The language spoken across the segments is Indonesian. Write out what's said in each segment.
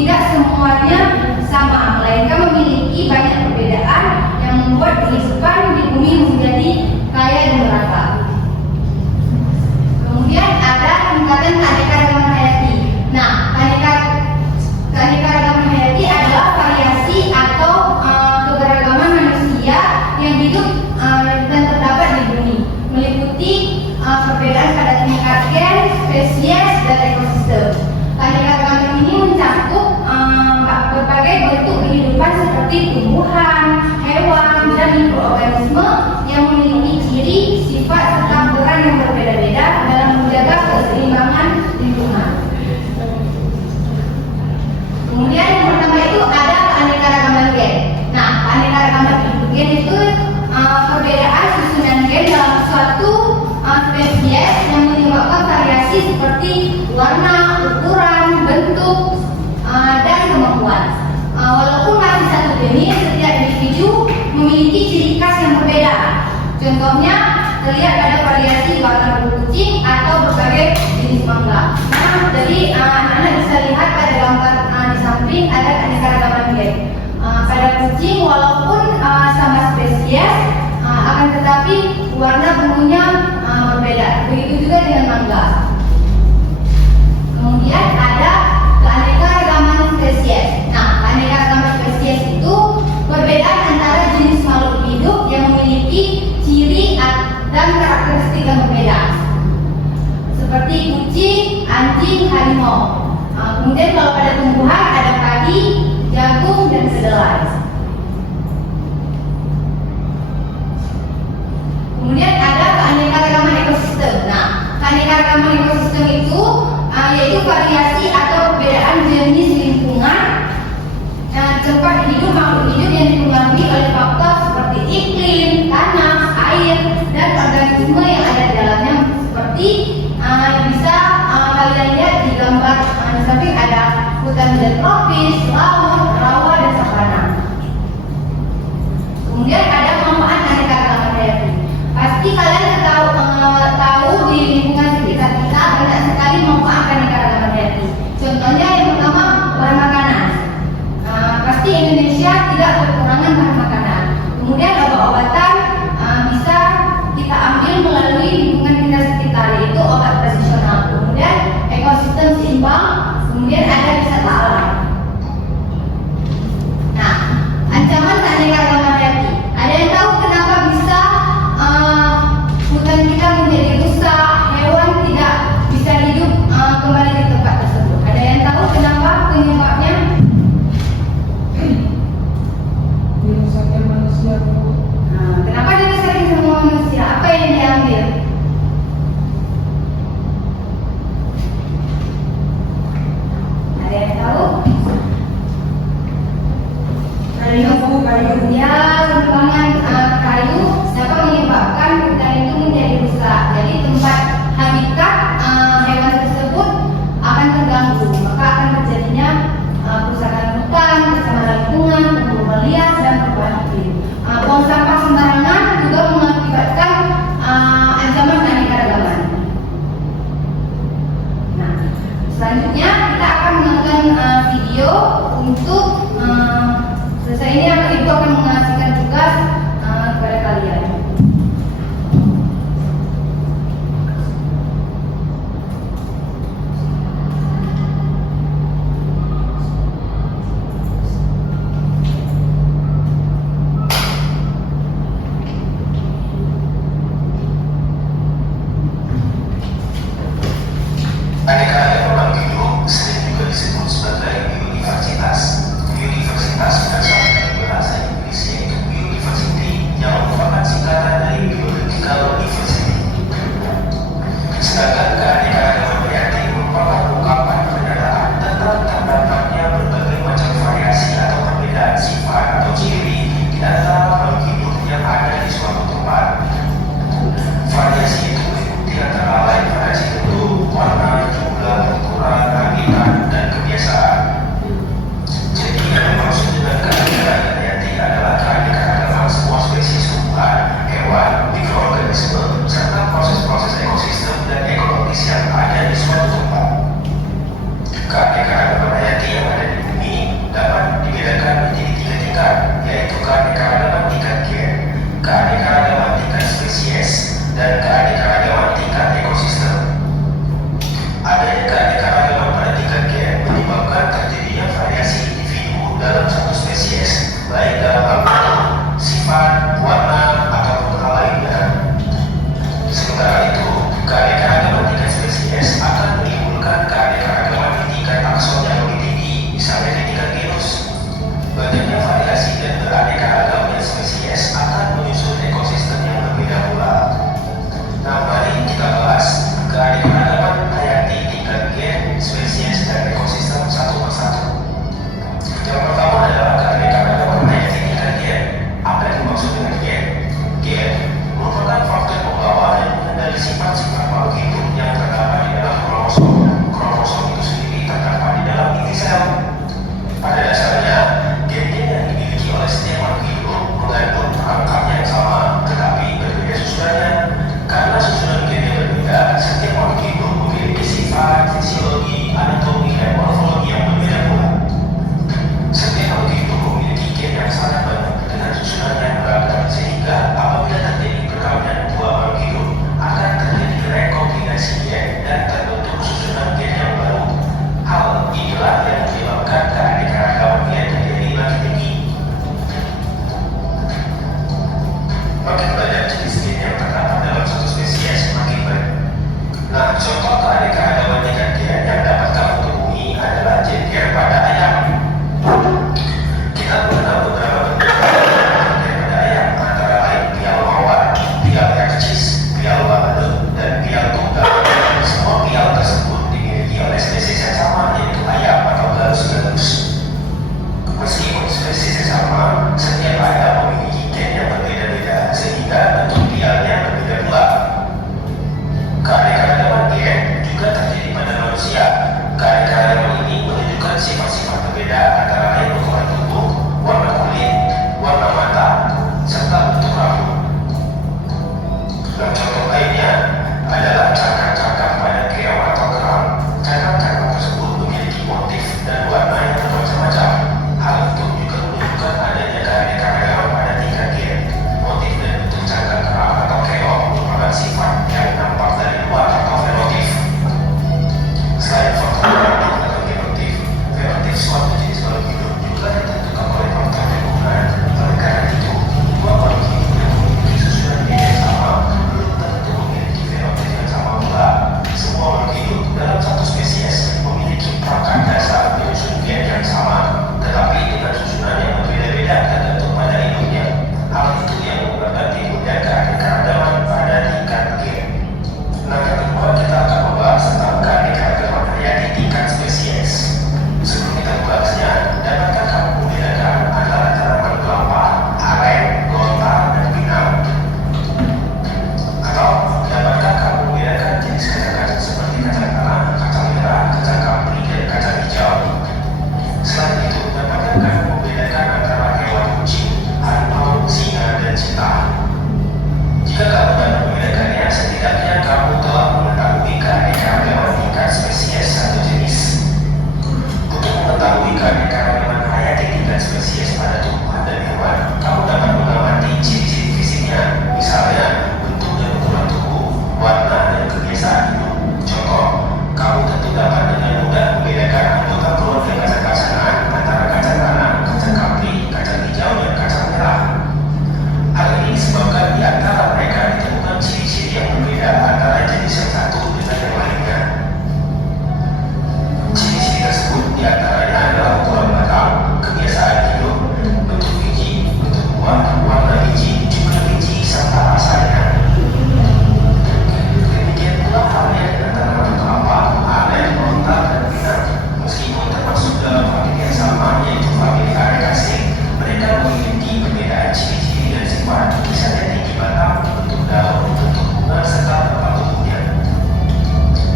tidak semuanya sama, melainkan memiliki banyak perbedaan yang membuat kehidupan di bumi menjadi kaya dan beragam. Kemudian ada tingkatan keanekaragaman hayati. Nah, keanekaragaman hayati adalah variasi atau keberagaman manusia yang hidup dan terdapat di bumi, meliputi perbedaan pada tingkat gen, spesies, dan ekosistem. Keanekaragaman ini mencakup berbagai bentuk kehidupan seperti tumbuhan, hewan, dan mikroorganisme yang memiliki ciri, sifat, serta peran yang berbeda-beda dalam menjaga keseimbangan lingkungan. Kemudian yang pertama itu ada keanekaragaman gen. Nah, keanekaragaman gen itu perbedaan susunan gen dalam suatu spesies yang menyebabkan variasi seperti warna, ukuran, bentuk, dan kemampuan. Walaupun masih satu jenis, setiap individu memiliki ciri khas yang berbeda. Contohnya terlihat pada variasi warna bulu kucing atau berbagai jenis mangga. Nah, jadi anak-anak bisa lihat pada gambar di samping ada keanekaragaman gen. Pada kucing walaupun sama spesies, akan tetapi warna bulunya berbeda. Begitu juga dengan mangga. Kemudian ada keanekaragaman spesies. Nah, keanekaragaman spesies itu perbedaan antara jenis makhluk hidup yang memiliki ciri dan karakteristik yang berbeda, seperti kucing, anjing, harimau. Kemudian kalau pada tumbuhan ada padi, jagung, dan kedelai. Kemudian ada keanekaragaman ekosistem. Nah, keanekaragaman ekosistem itu yaitu variasi atau perbedaan jenis lingkungan tempat hidup makhluk hidup yang dipengaruhi oleh faktor seperti iklim, tanah, air, dan organisme yang ada di dalamnya. Seperti bisa kalian lihat di gambar di samping ada hutan tropis, laut, rawa, dan savana. Kemudian ada manfaat keanekaragaman hayati. Pasti kalian tahu di lingkungan sekitar kita banyak sekali manfaat keanekaragaman hayati. Contohnya yang pertama, bahan makanan. Pasti Indonesia tidak kekurangan bahan makanan. Kemudian obat-obatan bisa kita ambil melalui lingkungan kita sekitar, yaitu obat tradisional. Kemudian ekosistem seimbang. Kemudian ada wisata alam. Nah, ancaman keanekaragaman hayati. Ada yang tahu kenapa bisa hutan kita menjadi rusak, hewan tidak bisa hidup kembali di tempat tersebut? Ada yang tahu kenapa penyebabnya? Dirusaknya manusia. Nah, kenapa dirusaknya semua manusia? Apa yang diambil? Ada yang tahu? Kayu. Ya, perkembangan kayu dapat menyebabkan hutan itu menjadi rusak. Jadi tempat habitat hewan tersebut akan terganggu, maka akan terjadinya kerusakan hutan, pencemaran lingkungan, perubahan liar, dan perubahan iklim. Buang sampah sembarangan juga mengakibatkan ancaman keanekaragaman. Nah, selanjutnya kita akan menonton video untuk selesai ini Ibu akan mengasihkan tugas kepada kalian. Aneka orang hidup sering juga disebut sebagai biodiversitas. warna yang bermacam-macam. Hal itu juga menunjukkan adanya keanekaragaman pada tingkat gen. Motif dan bentuk cangkang kerap atau keong merupakan sifat yang nampak dari luar atau fenotif. Selain faktor genetik atau genotif, fenotif suatu jenis makhluk hidup juga ditentukan oleh faktor lingkungan. Oleh karena itu, dua makhluk hidup yang memiliki susunan gen yang sama belum tentu memiliki fenotip yang sama pula. Semua makhluk hidup dalam satu spesies memiliki perangkat dasar penyusun gen yang sama, tetapi dengan susunan yang berbeda-beda tergantung pada induknya. Hal itu yang menyebabkan timbulnya keanekaragaman pada tingkat gen. Langkah kedua, kita akan membahas tentang keanekaragaman hayati tingkat spesies. Sebelum kita membahasnya, dapatkah kamu membedakan antara tanaman kelapa, aren, lontar, dan pinang? Atau dapatkah kamu membedakan jenis kacang-kacang seperti kacang tanah, kacang merah, kacang kapri, dan kacang hijau? Selain itu, dapatkah kamu membedakan antara hewan kucing, harimau, singa, dan cheetah? Jika kamu dapat membedakannya, setidaknya kamu telah mengetahui keanekaragaman tingkat spesies satu jenis. Untuk mengetahui keanekaragaman hayati tingkat spesies pada tumbuhan dan hewan, kamu dapat mengamati ciri-ciri fisiknya, misalnya bentuk dan ukuran tubuh, warna, dan kebiasaan hidup. Contoh, kamu tentu dapat dengan mudah membedakan anggota keluarga kacang-kacangan antara kacang tanah, kacang kapri, kacang hijau, dan kacang merah. Hal ini disebabkan di antara mereka ditemukan ciri-ciri yang berbeda antara jenis yang satu dengan yang lainnya. Ciri-ciri tersebut diantaranya adalah ukuran batang, kebiasaan hidup, bentuk biji, bentuk buah, warna biji, jumlah biji, serta rasanya. Demikian pula halnya dengan tanaman kelapa, aren, lontar, dan pinang. Meskipun termasuk dalam famili yang sama, yaitu famili Arecaceae, mereka memiliki perbedaan ciri-ciri dan sifat, misalnya tinggi batang, bentuk daun, bentuk bunga, serta tempat tumbuhnya.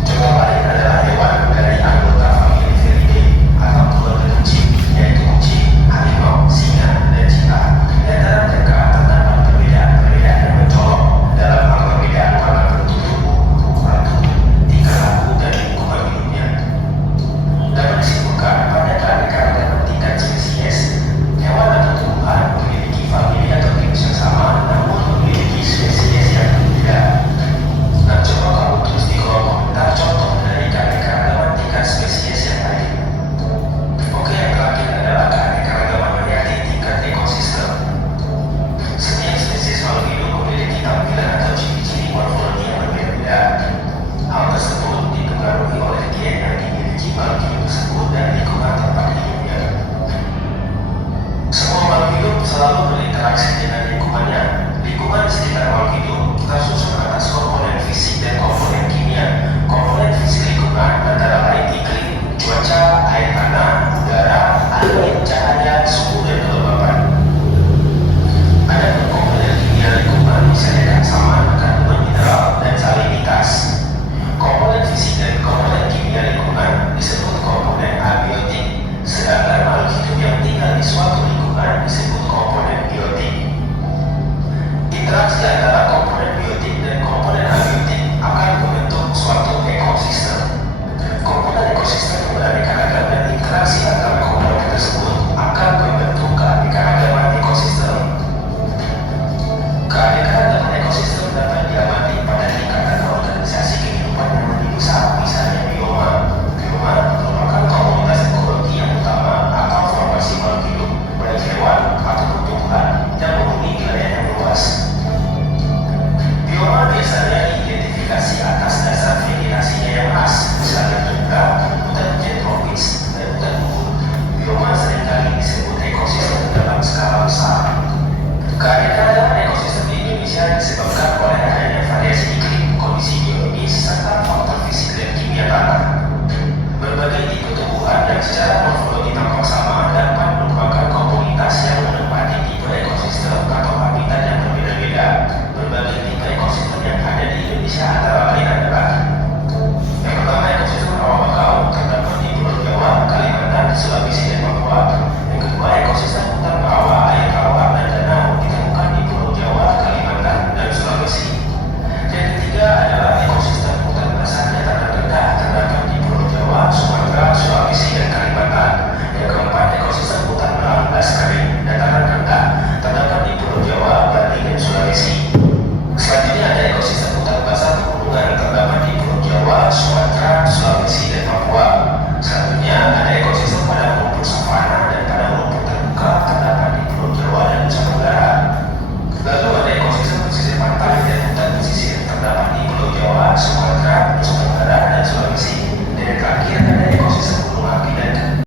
Contoh lain adalah hewan dari anggota famili Felidae atau keluarga kucing, yaitu kucing, harimau, singa, dan cheetah. Di antara mereka terdapat perbedaan-perbedaan yang mencolok dalam hal perbedaan warna bentuk tubuh, ukuran tubuh, tingkah laku, dan lingkungan hidupnya. Dapat disimpulkan pada keanekaragaman tingkat spesies, hewan atau tumbuhan memiliki famili atau genus yang sama, namun memiliki spesies yang berbeda. Nah, coba kamu tulis di kolom komentar contoh dari keanekaragaman tingkat spesies yang lain. Oke, yang terakhir adalah keanekaragaman hayati tingkat ekosistem. Setiap spesies makhluk hidup memiliki tampilan atau ciri-ciri morfologi yang berbeda-beda. Hal tersebut dipengaruhi oleh gen yang dimiliki makhluk hidup tersebut dan lingkungan tempat hidupnya. Semua makhluk hidup selalu berinteraksi dengan lingkungannya. Lingkungan di sekitar makhluk hidup tersusun atas komponen fisik dan komponen kimia. Komponen fisik lingkungan antara lain iklim, cuaca, air tanah, udara, angin, cahaya, suhu, dan kelembapan. Ada komponen kimia lingkungan, misalnya kesamaan kandungan mineral dan salinitas. Komponen fisik dan komponen kimia lingkungan disebut komponen abiotik, sedangkan makhluk hidup yang tinggal di suatu